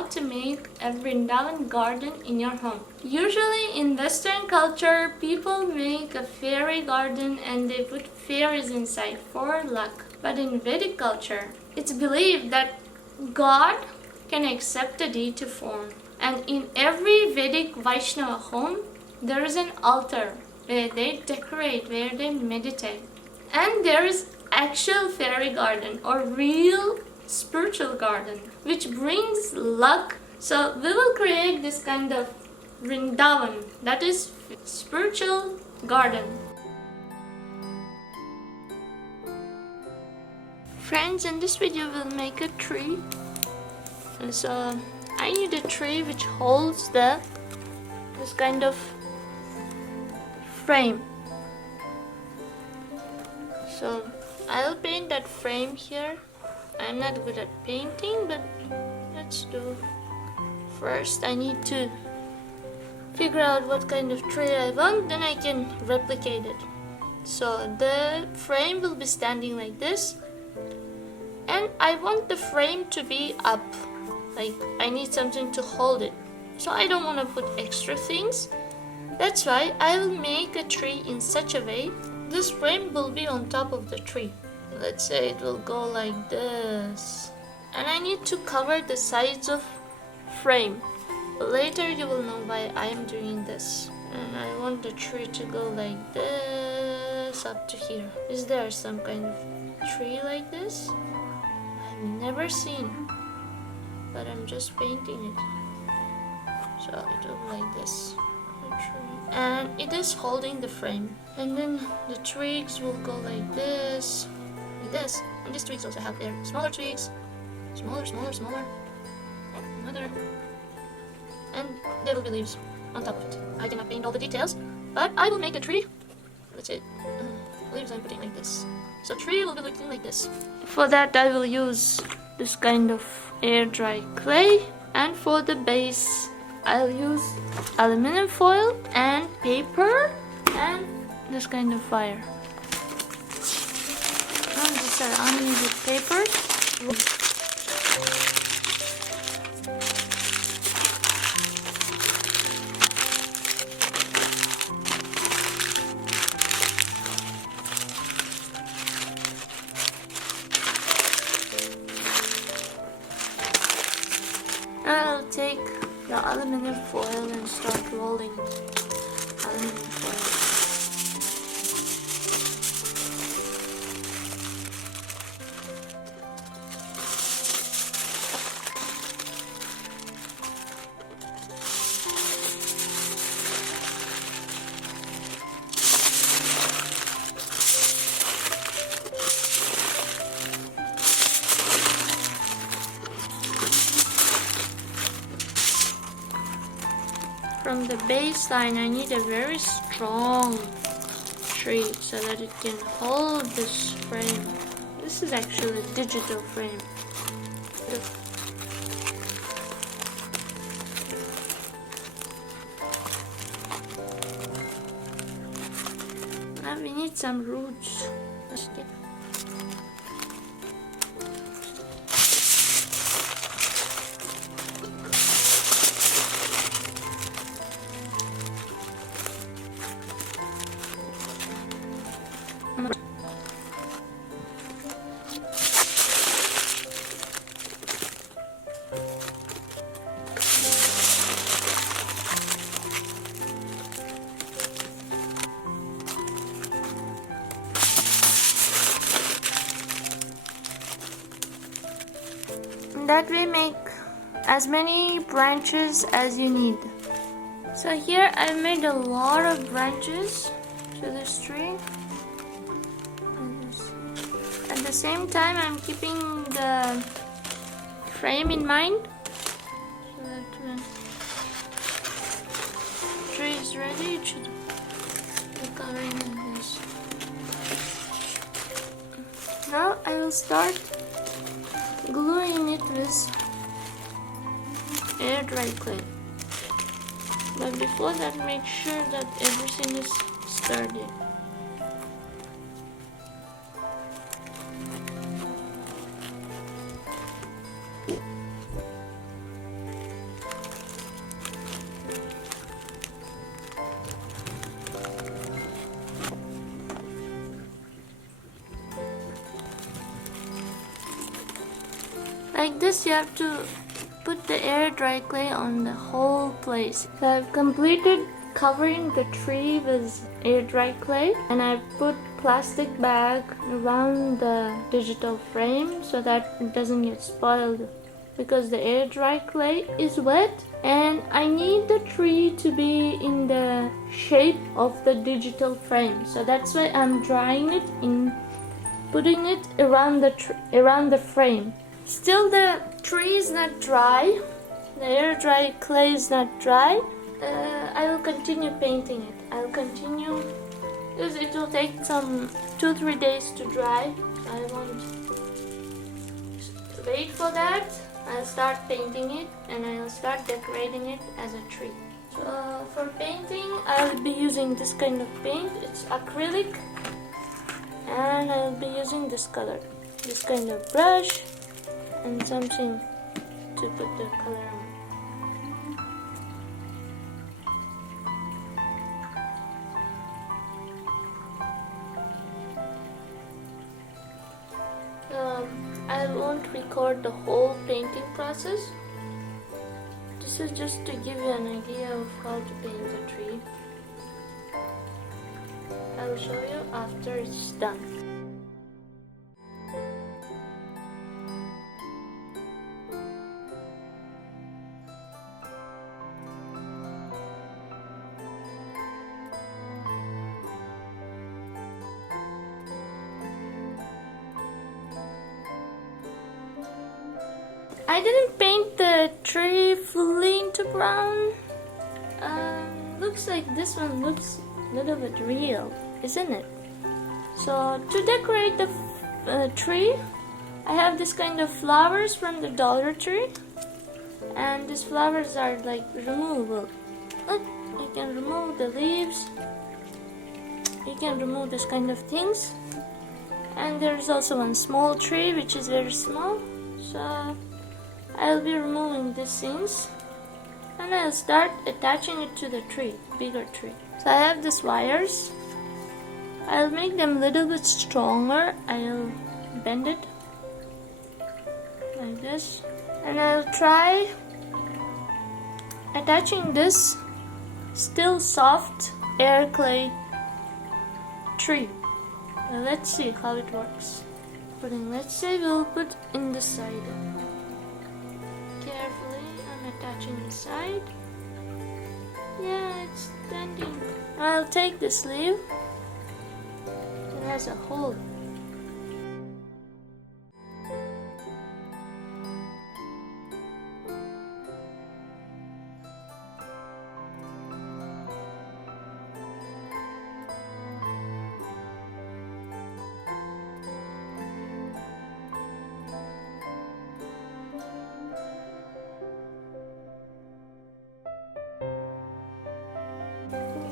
how to make a Vrindavan garden in your home. Usually in Western culture, people make a fairy garden and they put fairies inside for luck. But in Vedic culture, it's believed that God can accept a deity form. And in every Vedic Vaishnava home, there is an altar where they decorate, where they meditate. And there is actual fairy garden or real spiritual garden which brings luck. So we will create this kind of Vrindavan, that is spiritual garden. Friends, in this video we'll make a tree. And so I need a tree which holds this kind of frame. So I'll paint that frame here. I'm not good at painting, but let's do. First I need to figure out what kind of tree I want, then I can replicate it. So the frame will be standing like this, and I want the frame to be up. Like I need something to hold it. So I don't want to put extra things. That's why I will make a tree in such a way this frame will be on top of the tree. Let's say it will go like this. And I need to cover the sides of frame. But later you will know why I am doing this. And I want the tree to go like this up to here. Is there some kind of tree like this? I've never seen. But I'm just painting it. So it will be like this. And it is holding the frame. And then the twigs will go like this. Like this. And these twigs also have their smaller twigs. Smaller. Another. And there will be leaves on top of it. I cannot paint all the details, but I will make a tree. That's it. Leaves I'm putting like this. So tree will be looking like this. For that I will use this kind of air dry clay. And for the base I'll use aluminum foil and paper and this kind of wire. And these are unneeded papers. I'll take the aluminum foil and start rolling aluminum foil. From the baseline I need a very strong tree so that it can hold this frame. This is actually a digital frame. Now we need some roots. That way make as many branches as you need. So here I made a lot of branches to this tree. At the same time I'm keeping the frame in mind so that when the tree is ready it should be covering this. Now I will start gluing it with air dry clay. But before that, make sure that everything is sturdy. like this, you have to put the air dry clay on the whole place. So I've completed covering the tree with air dry clay, and I've put plastic bag around the digital frame so that it doesn't get spoiled, because the air dry clay is wet and I need the tree to be in the shape of the digital frame. So that's why I'm drying it in, putting it around the frame. Still the tree is not dry, the air dry clay is not dry. I will continue painting it. I'll continue because it will take some 2-3 days to dry. I won't wait for that. I'll start painting it and I'll start decorating it as a tree. So for painting, I'll be using this kind of paint. It's acrylic, and I'll be using this color, this kind of brush, and something to put the color on. I won't record the whole painting process. This is just to give you an idea of how to paint the tree. I will show you after it's done. I didn't paint the tree fully into brown. Looks like this one looks a little bit real, isn't it? So to decorate the tree, I have this kind of flowers from the Dollar Tree, and these flowers are like removable. Look, you can remove the leaves, you can remove this kind of things, and there's also one small tree which is very small. So I'll be removing these things and I'll start attaching it to the tree, bigger tree. So I have these wires. I'll make them a little bit stronger. I'll bend it like this, and I'll try attaching this still soft air clay tree. Now let's see how it works. Let's say we'll put in the side. Carefully, I'm attaching the side. Yeah, it's standing. I'll take the sleeve. It has a hole.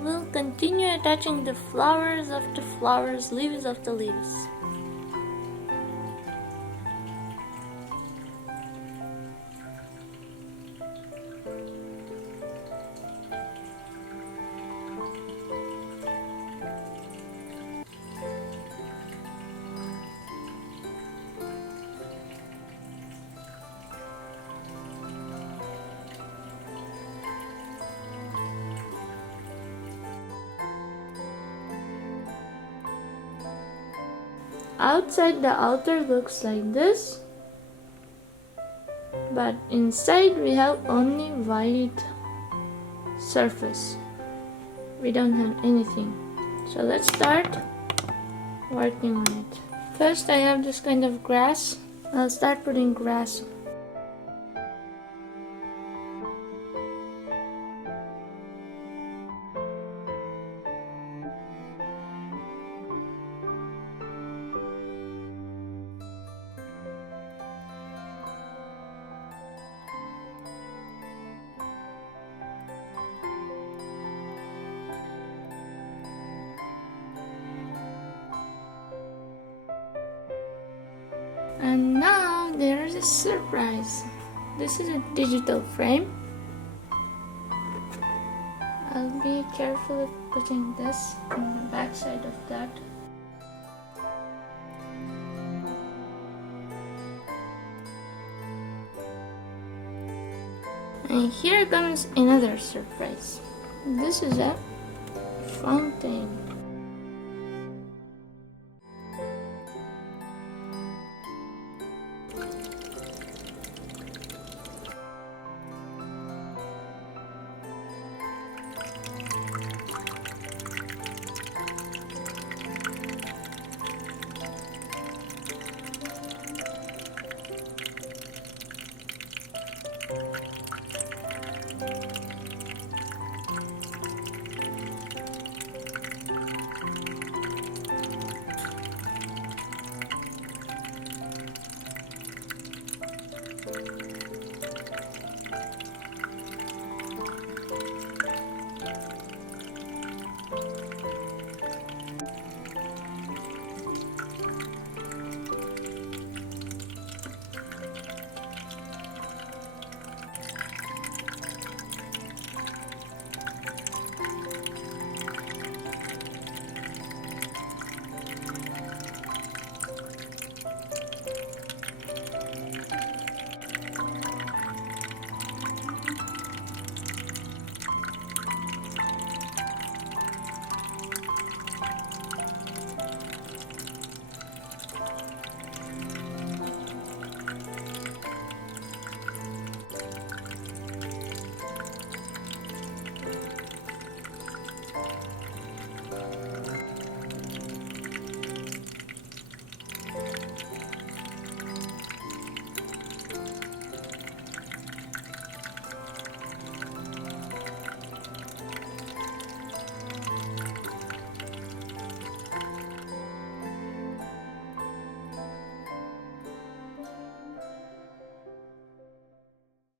We'll continue attaching the flowers of the flowers, leaves of the leaves. Outside the outer looks like this, but inside we have only white surface. We don't have anything. So let's start working on it. First I have this kind of grass. I'll start putting grass. And now there is a surprise. This is a digital frame. I'll be careful of putting this on the back side of that. And here comes another surprise. This is a fountain.